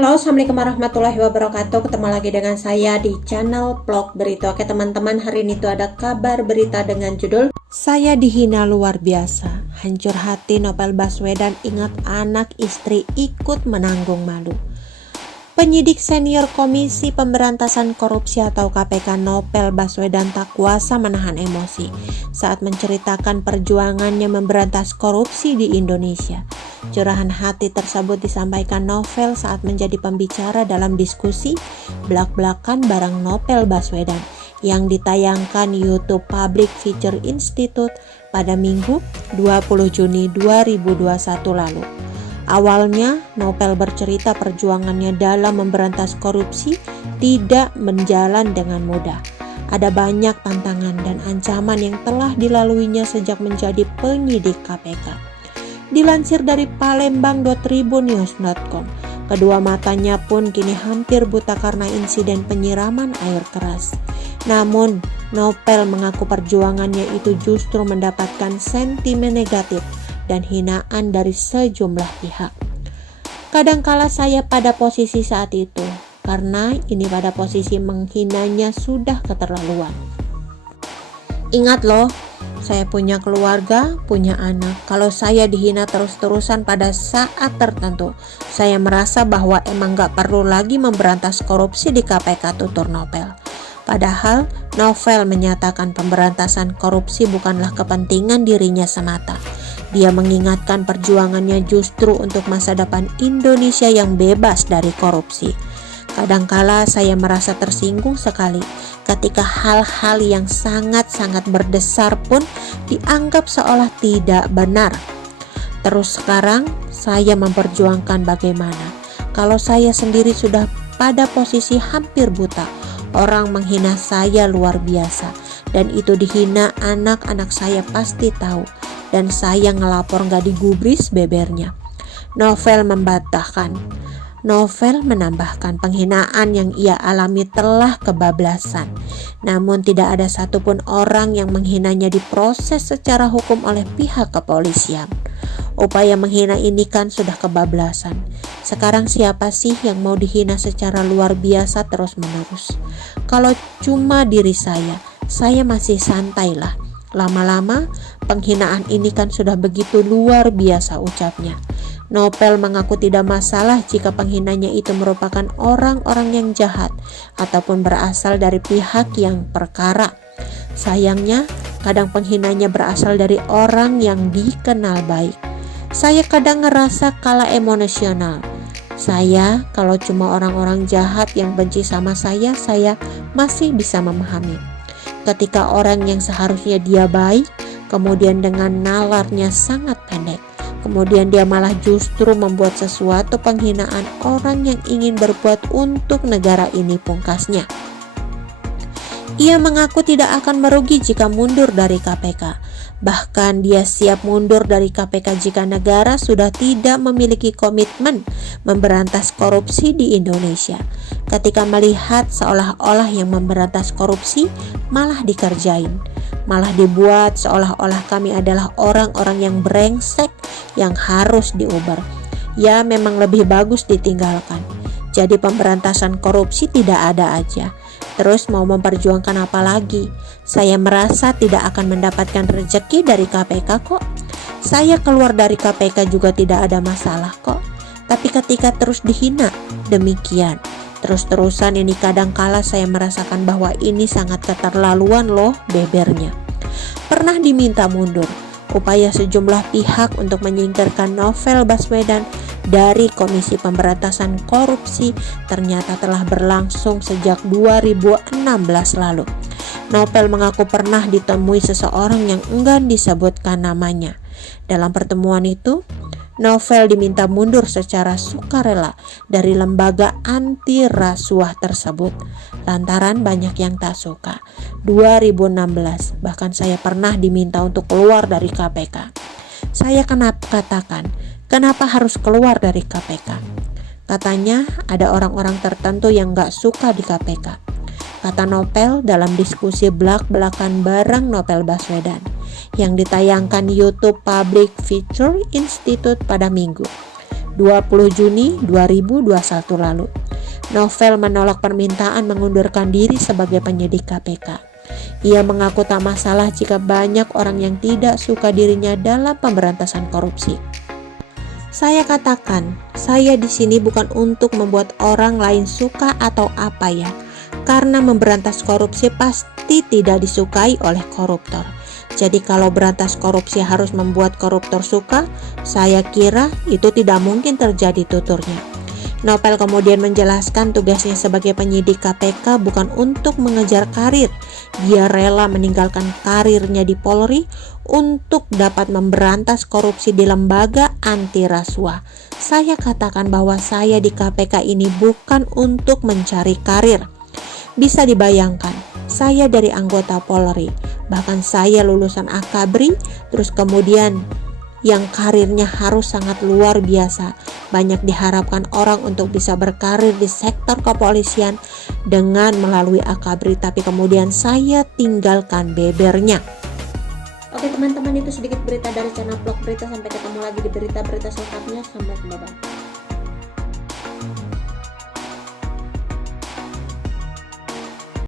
Halo, assalamualaikum warahmatullahi wabarakatuh. Ketemu lagi dengan saya di channel Vlog Berita. Oke teman-teman, hari ini tuh ada kabar berita dengan judul "Saya dihina luar biasa, hancur hati Novel Baswedan, ingat anak istri ikut menanggung malu." Penyidik senior Komisi Pemberantasan Korupsi atau KPK Novel Baswedan tak kuasa menahan emosi saat menceritakan perjuangannya memberantas korupsi di Indonesia. Curahan hati tersebut disampaikan Novel saat menjadi pembicara dalam diskusi belak-belakan bareng Novel Baswedan yang ditayangkan YouTube Public Feature Institute pada Minggu 20 Juni 2021 lalu. Awalnya, Novel bercerita perjuangannya dalam memberantas korupsi tidak berjalan dengan mudah. Ada banyak tantangan dan ancaman yang telah dilaluinya sejak menjadi penyidik KPK. Dilansir dari palembang.tribunnews.com, kedua matanya pun kini hampir buta karena insiden penyiraman air keras. Namun, Novel mengaku perjuangannya itu justru mendapatkan sentimen negatif dan hinaan dari sejumlah pihak. Kadangkala saya pada posisi saat itu, karena ini pada posisi menghinanya sudah keterlaluan. Ingat loh, saya punya keluarga, punya anak. Kalau saya dihina terus-terusan pada saat tertentu, saya merasa bahwa emang gak perlu lagi memberantas korupsi di KPK, tutur Novel. Padahal Novel menyatakan pemberantasan korupsi bukanlah kepentingan dirinya semata. Dia mengingatkan perjuangannya justru untuk masa depan Indonesia yang bebas dari korupsi. Kadangkala saya merasa tersinggung sekali ketika hal-hal yang sangat-sangat berdesar pun dianggap seolah tidak benar. Terus sekarang saya memperjuangkan bagaimana kalau saya sendiri sudah pada posisi hampir buta. Orang menghina saya luar biasa, dan itu dihina anak-anak saya pasti tahu, dan saya ngelapor gak digubris bebernya. Novel menambahkan penghinaan yang ia alami telah kebablasan. Namun tidak ada satupun orang yang menghinanya diproses secara hukum oleh pihak kepolisian. Upaya menghina ini kan sudah kebablasan. Sekarang siapa sih yang mau dihina secara luar biasa terus-menerus? Kalau cuma diri saya masih santai lah. Lama-lama penghinaan ini kan sudah begitu luar biasa, ucapnya. Novel mengaku tidak masalah jika penghinanya itu merupakan orang-orang yang jahat ataupun berasal dari pihak yang perkara. Sayangnya, kadang penghinanya berasal dari orang yang dikenal baik. Saya kadang ngerasa kalah emosional. Saya kalau cuma orang-orang jahat yang benci sama saya masih bisa memahami. Ketika orang yang seharusnya dia baik, kemudian dengan nalarnya sangat pendek, kemudian dia malah justru membuat sesuatu penghinaan orang yang ingin berbuat untuk negara ini, pungkasnya. Ia mengaku tidak akan merugi jika mundur dari KPK. Bahkan dia siap mundur dari KPK jika negara sudah tidak memiliki komitmen memberantas korupsi di Indonesia. Ketika melihat seolah-olah yang memberantas korupsi malah dikerjain, malah dibuat seolah-olah kami adalah orang-orang yang brengsek yang harus diuber. Ya, memang lebih bagus ditinggalkan. Jadi pemberantasan korupsi tidak ada aja. Terus mau memperjuangkan apa lagi? Saya merasa tidak akan mendapatkan rezeki dari KPK kok. Saya keluar dari KPK juga tidak ada masalah kok. Tapi ketika terus dihina, demikian. Terus-terusan ini kadangkala saya merasakan bahwa ini sangat keterlaluan loh, bebernya. Pernah diminta mundur. Upaya sejumlah pihak untuk menyingkirkan Novel Baswedan dari Komisi Pemberantasan Korupsi ternyata telah berlangsung sejak 2016 lalu. Novel mengaku pernah ditemui seseorang yang enggan disebutkan namanya. Dalam pertemuan itu, Novel diminta mundur secara sukarela dari lembaga anti rasuah tersebut lantaran banyak yang tak suka. 2016, bahkan saya pernah diminta untuk keluar dari KPK. Saya katakan, kenapa harus keluar dari KPK? Katanya ada orang-orang tertentu yang gak suka di KPK, kata Novel dalam diskusi belak-belakan bareng Novel Baswedan yang ditayangkan YouTube Public Feature Institute pada Minggu 20 Juni 2021 lalu. Novel menolak permintaan mengundurkan diri sebagai penyidik KPK. Ia mengaku tak masalah jika banyak orang yang tidak suka dirinya dalam pemberantasan korupsi. Saya katakan, saya di sini bukan untuk membuat orang lain suka atau apa ya. Karena memberantas korupsi pasti tidak disukai oleh koruptor. Jadi kalau berantas korupsi harus membuat koruptor suka, saya kira itu tidak mungkin terjadi, tuturnya. Novel kemudian menjelaskan tugasnya sebagai penyidik KPK bukan untuk mengejar karir. Dia rela meninggalkan karirnya di Polri untuk dapat memberantas korupsi di lembaga anti rasuah. Saya katakan bahwa saya di KPK ini bukan untuk mencari karir. Bisa dibayangkan, saya dari anggota Polri, bahkan saya lulusan Akabri, terus kemudian yang karirnya harus sangat luar biasa. Banyak diharapkan orang untuk bisa berkarir di sektor kepolisian dengan melalui Akabri, tapi kemudian saya tinggalkan bebernya. Oke teman-teman, itu sedikit berita dari channel Vlog Berita. Sampai ketemu lagi di berita-berita selengkapnya. Sampai jumpa.